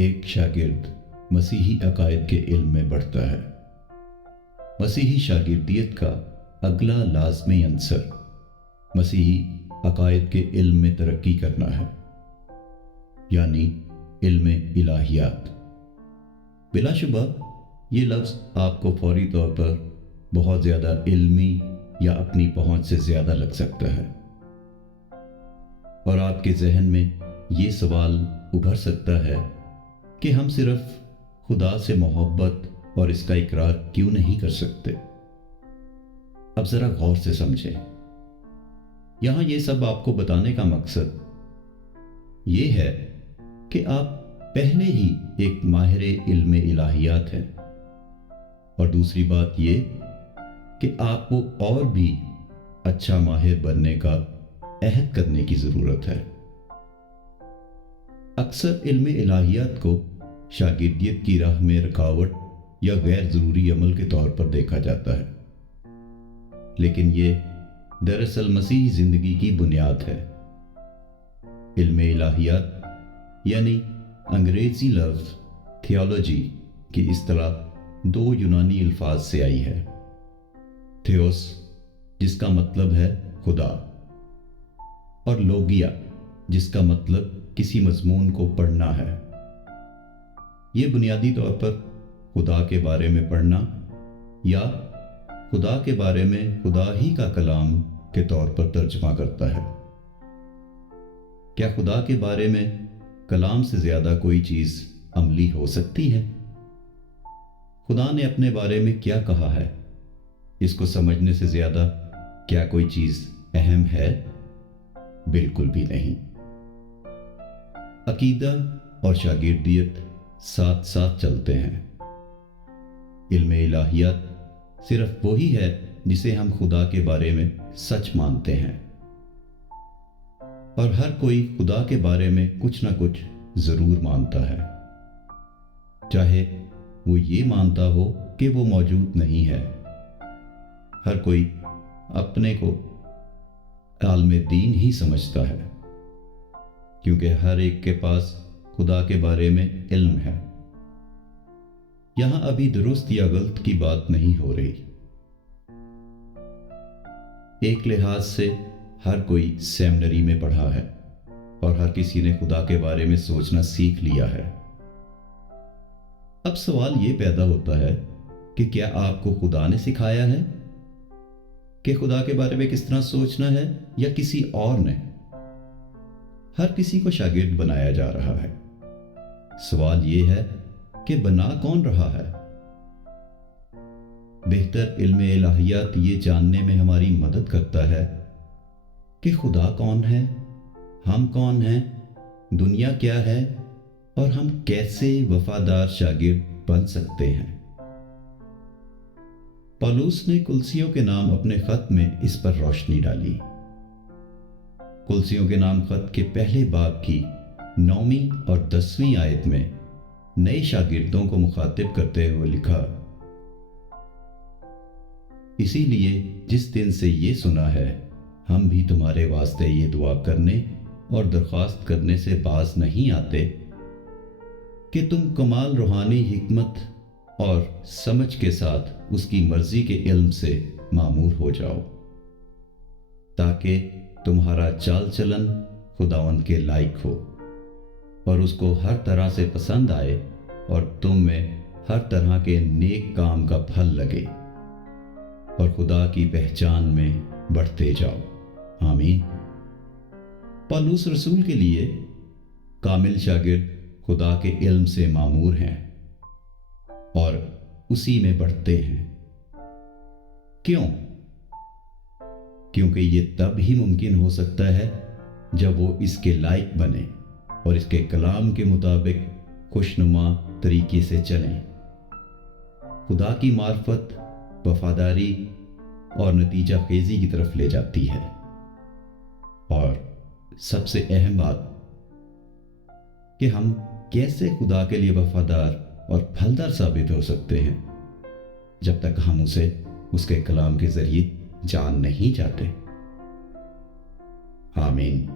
ایک شاگرد مسیحی عقائد کے علم میں بڑھتا ہے۔ مسیحی شاگردیت کا اگلا لازمی عنصر مسیحی عقائد کے علم میں ترقی کرنا ہے، یعنی علم الہیات۔ بلا شبہ یہ لفظ آپ کو فوری طور پر بہت زیادہ علمی یا اپنی پہنچ سے زیادہ لگ سکتا ہے، اور آپ کے ذہن میں یہ سوال ابھر سکتا ہے کہ ہم صرف خدا سے محبت اور اس کا اقرار کیوں نہیں کر سکتے؟ اب ذرا غور سے سمجھیں۔ یہاں یہ سب آپ کو بتانے کا مقصد یہ ہے کہ آپ پہلے ہی ایک ماہر علم الہیات ہیں، اور دوسری بات یہ کہ آپ کو اور بھی اچھا ماہر بننے کا عہد کرنے کی ضرورت ہے۔ اکثر علم الہیات کو شاگردیت کی راہ میں رکاوٹ یا غیر ضروری عمل کے طور پر دیکھا جاتا ہے، لیکن یہ دراصل مسیحی زندگی کی بنیاد ہے۔ علم الہیات یعنی انگریزی لفظ تھیولوجی کی اصطلاح دو یونانی الفاظ سے آئی ہے، تھیوس جس کا مطلب ہے خدا، اور لوگیا جس کا مطلب کسی مضمون کو پڑھنا ہے۔ یہ بنیادی طور پر خدا کے بارے میں پڑھنا یا خدا کے بارے میں خدا ہی کا کلام کے طور پر ترجمہ کرتا ہے۔ کیا خدا کے بارے میں کلام سے زیادہ کوئی چیز عملی ہو سکتی ہے؟ خدا نے اپنے بارے میں کیا کہا ہے، اس کو سمجھنے سے زیادہ کیا کوئی چیز اہم ہے؟ بالکل بھی نہیں۔ عقیدہ اور شاگردیت ساتھ ساتھ چلتے ہیں۔ علم الہیات صرف وہی ہے جسے ہم خدا کے بارے میں سچ مانتے ہیں، اور ہر کوئی خدا کے بارے میں کچھ نہ کچھ ضرور مانتا ہے، چاہے وہ یہ مانتا ہو کہ وہ موجود نہیں ہے۔ ہر کوئی اپنے کو عالم دین ہی سمجھتا ہے، کیونکہ ہر ایک کے پاس خدا کے بارے میں علم ہے۔ یہاں ابھی درست یا غلط کی بات نہیں ہو رہی۔ ایک لحاظ سے ہر کوئی سیمنری میں پڑھا ہے، اور ہر کسی نے خدا کے بارے میں سوچنا سیکھ لیا ہے۔ اب سوال یہ پیدا ہوتا ہے کہ کیا آپ کو خدا نے سکھایا ہے کہ خدا کے بارے میں کس طرح سوچنا ہے، یا کسی اور نے؟ ہر کسی کو شاگرد بنایا جا رہا ہے۔ سوال یہ ہے کہ بنا کون رہا ہے؟ بہتر علم الہیات یہ جاننے میں ہماری مدد کرتا ہے کہ خدا کون ہے، ہم کون ہیں، دنیا کیا ہے، اور ہم کیسے وفادار شاگرد بن سکتے ہیں۔ پولس نے کلسیوں کے نام اپنے خط میں اس پر روشنی ڈالی۔ کلسیوں کے نام خط کے پہلے باب کی 9ویں اور 10ویں آیت میں نئے شاگردوں کو مخاطب کرتے ہوئے لکھا، اسی لیے جس دن سے یہ سنا ہے ہم بھی تمہارے واسطے یہ دعا کرنے اور درخواست کرنے سے باز نہیں آتے کہ تم کمال روحانی حکمت اور سمجھ کے ساتھ اس کی مرضی کے علم سے معمور ہو جاؤ، تاکہ تمہارا چال چلن خداوند کے لائق ہو، اور اس کو ہر طرح سے پسند آئے، اور تم میں ہر طرح کے نیک کام کا پھل لگے، اور خدا کی پہچان میں بڑھتے جاؤ۔ آمین۔ پولس رسول کے لیے کامل شاگرد خدا کے علم سے معمور ہیں اور اسی میں بڑھتے ہیں۔ کیوں؟ کیونکہ یہ تب ہی ممکن ہو سکتا ہے جب وہ اس کے لائق بنے اور اس کے کلام کے مطابق خوشنما طریقے سے چلیں۔ خدا کی معرفت وفاداری اور نتیجہ خیزی کی طرف لے جاتی ہے، اور سب سے اہم بات کہ ہم کیسے خدا کے لیے وفادار اور پھلدار ثابت ہو سکتے ہیں جب تک ہم اسے اس کے کلام کے ذریعے جان نہیں جاتے۔ آمین۔